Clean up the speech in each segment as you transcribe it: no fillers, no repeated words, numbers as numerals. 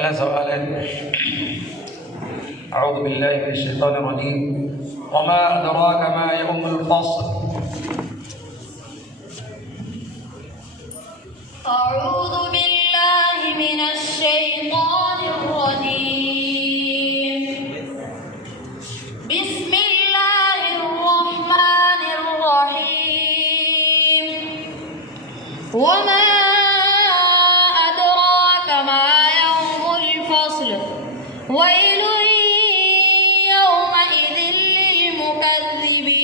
على سؤال. أعوذ بالله من الشيطان الرجيم. وما أدراك ما يوم الفصل. أعوذ بالله من الشيطان الرجيم. بسم الله الرحمن الرحيم. وما أدراك ما يوم الفصل. ويل يومئذ للمكذبين.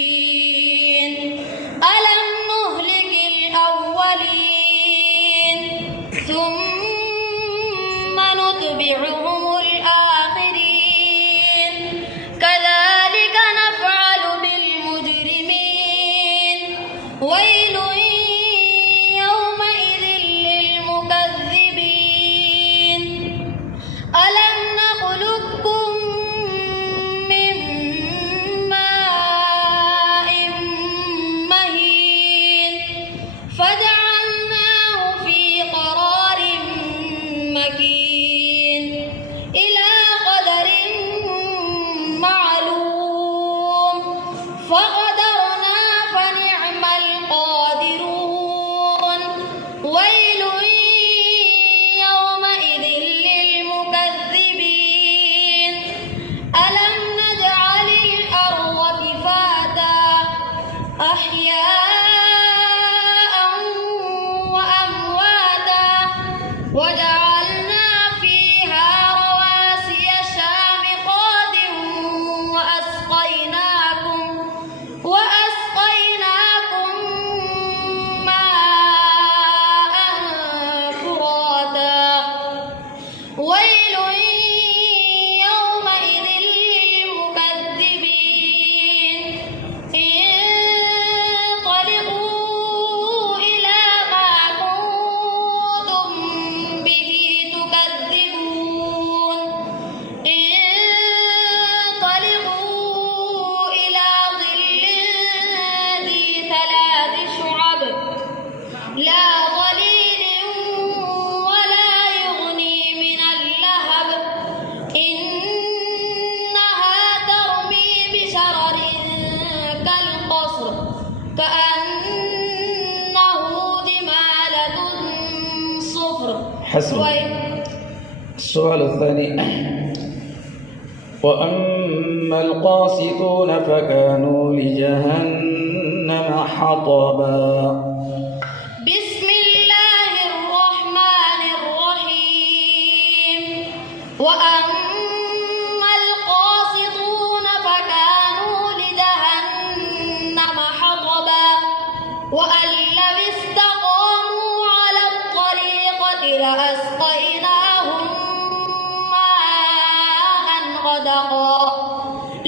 ألم نهلك الأولين ثم نتبعهم الآخرين كذلك نفعل بالمجرمين. ويل يومئذ للمكذبين. ألم نخلقكم من ماء مهين فجعلناه في قرار مكين إلى قدر معلوم فقدرنا فنعم القادرون. ويل يومئذ للمكذبين. ألم نجعل الأرض كفاتا أحياء وأمواتا وجعلنا فيها رواسي شامخات وأسقيناكم ماء فراتا. ويل يومئذ للمكذبين. انطلقوا إلى ما كنتم به تكذبون. انطلقوا إلى ظل ذي ثلاث شعب لا ظليل ولا يغني من اللهب. إنها ترمي بشرر كالقصر كأنه جمالة صفر. حسن. السؤال الثاني. وأما القاسطون فكانوا لجهنم حطبا. بسم الله الرحمن الرحيم. وأما القاسطون فكانوا لجهنم حطبا. وأن لو استقاموا على الطريقة لأسقيناهم ماء غدقا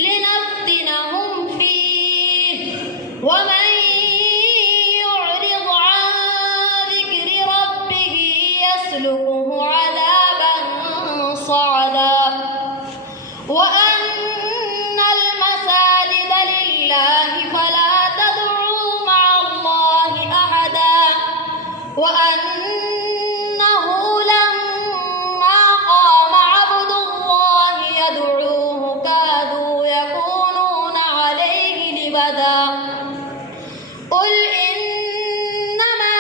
لنفتنهم فيه. ومن يعرض عن ذكر ربه يسلكه عذابا صعدا. وأن المساجد لله فلا تدعوا مع الله أحدا. وأنه لما قام عبد الله يدعوه كادوا يكونون عليه لبدا. قل إنما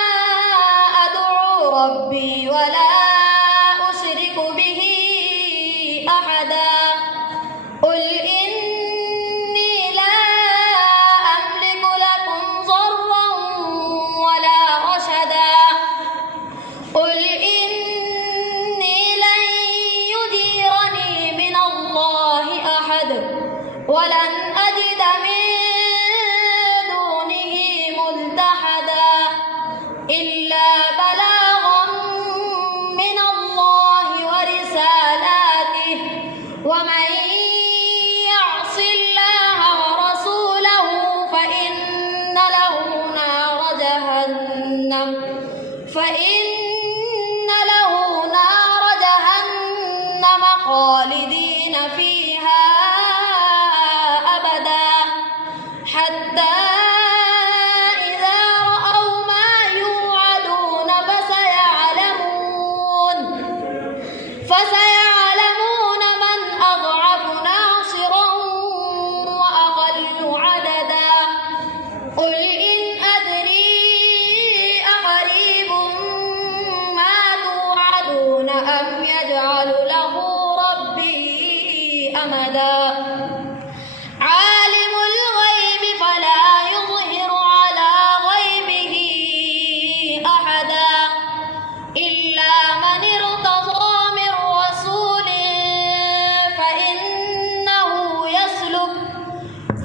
أدعو ربي ولا أشرك به أحدا. قل إني لا أملك لكم ضرا ولا رشدا. قل إني لن يجيرني من الله أحد ولن أجد من دونه ملتحدا إلا بلاغا من الله ورسالاته. ومن يعص الله ورسوله فإن له نار جهنم خالدين فيها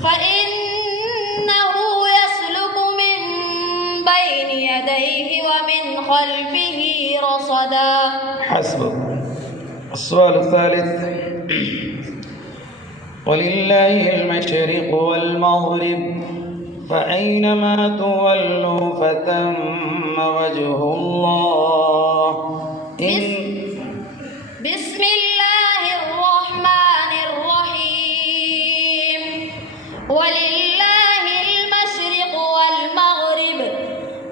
فإنه يسلك من بين يديه ومن خلفه رصدا. حسبك. السؤال الثالث: ولله المشرق والمغرب فأينما تولوا فثم وجه الله. بسم الله الرحمن الرحيم. ولله المشرق والمغرب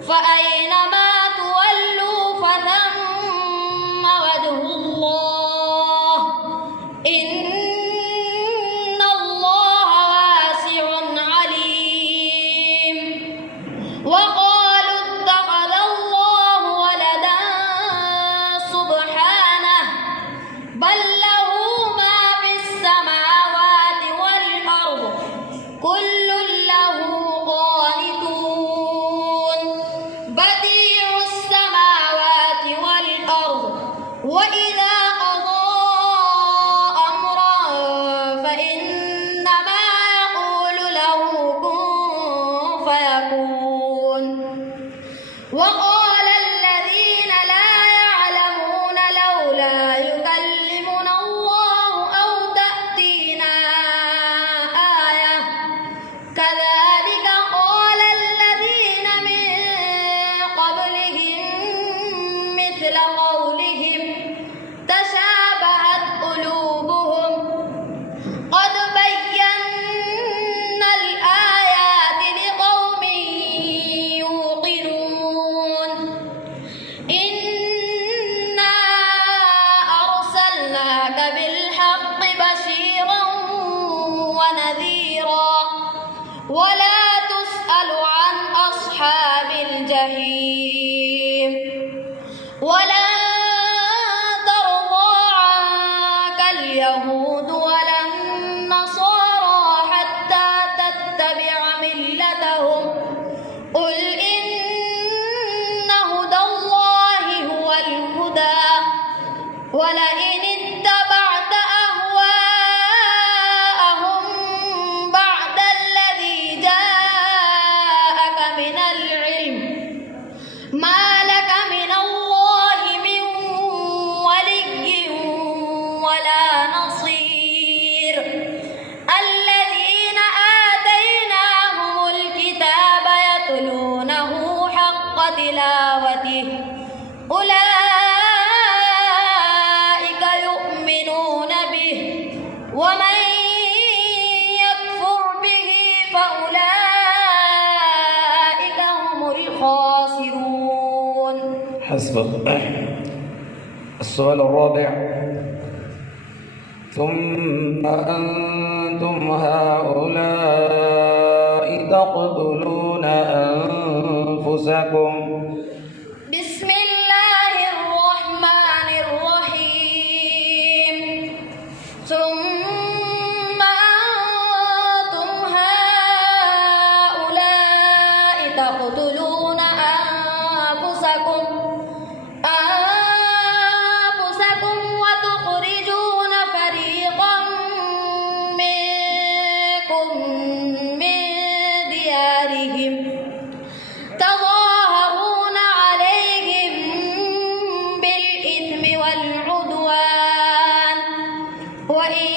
فأينما تولوا فثم وجه الله إن الله واسع عليم. وقالوا اتخذ الله ولدا سبحانه بل له ما في السماوات والأرض كل له قانتون. بديع السماوات والأرض وإذا قضى أمرا فإنما يقول له كن فيكون. وقال الذين لا يعلمون لولا يكلمنا الله أو تأتينا آية كذلك قال الذين من قبلهم مثل قولهم تشابهت قلوبهم قد بينا الآيات لقوم يوقنون. إنا أرسلناك بالحق بشيرا ونذيرا ولا تسأل عن أصحاب الجحيم. ولن ترضى عنك اليهود ولا النصارى حتى تتبع ملتهم قل إن هدى الله هو الهدى ولئن اتبعت أهواءهم بعد الذي جاءك من العلم ما لك من الله من ولي ولا نصير. الذين آتيناهم الكتاب يتلونه حق تلاوته أولئك يؤمنون به ومن يكفر به فأولئك هم الخاسرون. حسبك. السؤال الرابع: ثم أنتم هؤلاء تقتلون أنفسكم. بسم الله الرحمن الرحيم. ثم أنتم هؤلاء تقتلون أنفسكم وتخرجون فريقا منكم من ديارهم تظاهرون عليهم بالإثم والعدوان وإن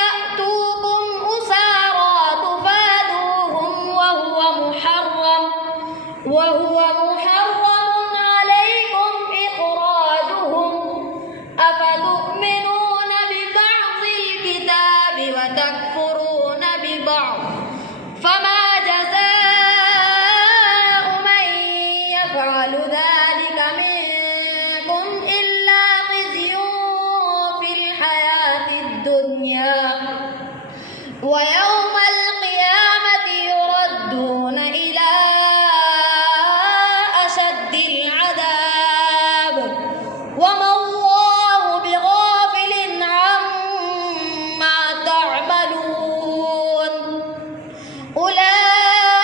يأتوكم أسارى تفادوهم وهو محرم عليكم إخراجهم أفتؤمنون ببعض الكتاب وتكفرون ببعض فما جزاء من يفعل ذلك منكم إلا خزي في الحياة الدنيا ويوم القيامة يردون إلى أشد العذاب وما الله بغافل عما تعملون. أولئك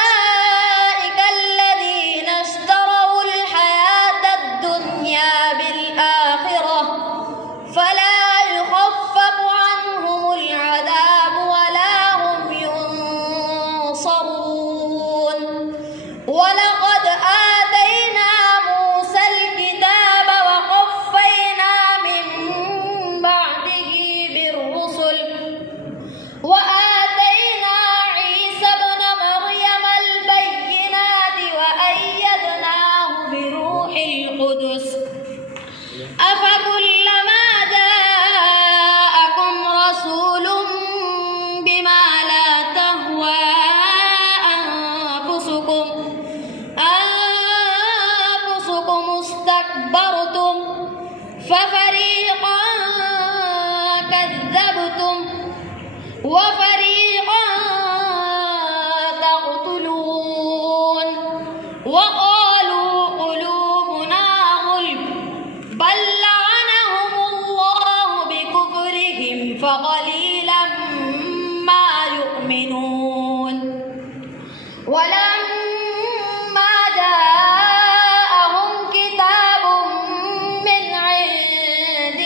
الذين اشتروا الحياة الدنيا بالآخرة فلا يخفف عنهم العذاب ولا هم وفريقا تقتلون وقالوا قلوبنا غلف بل لعنهم الله بكفرهم فقليلا ما يؤمنون ولما جاءهم كتاب من عند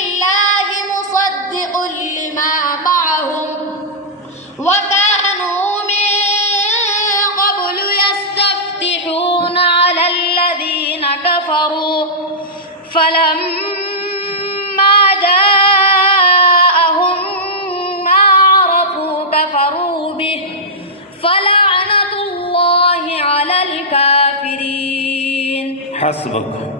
الله مصدق لما معهم وكانوا من قبل يستفتحون على الذين كفروا فلما جاءهم ما عرفوا كفروا به فلعنة الله على الكافرين. حسبك.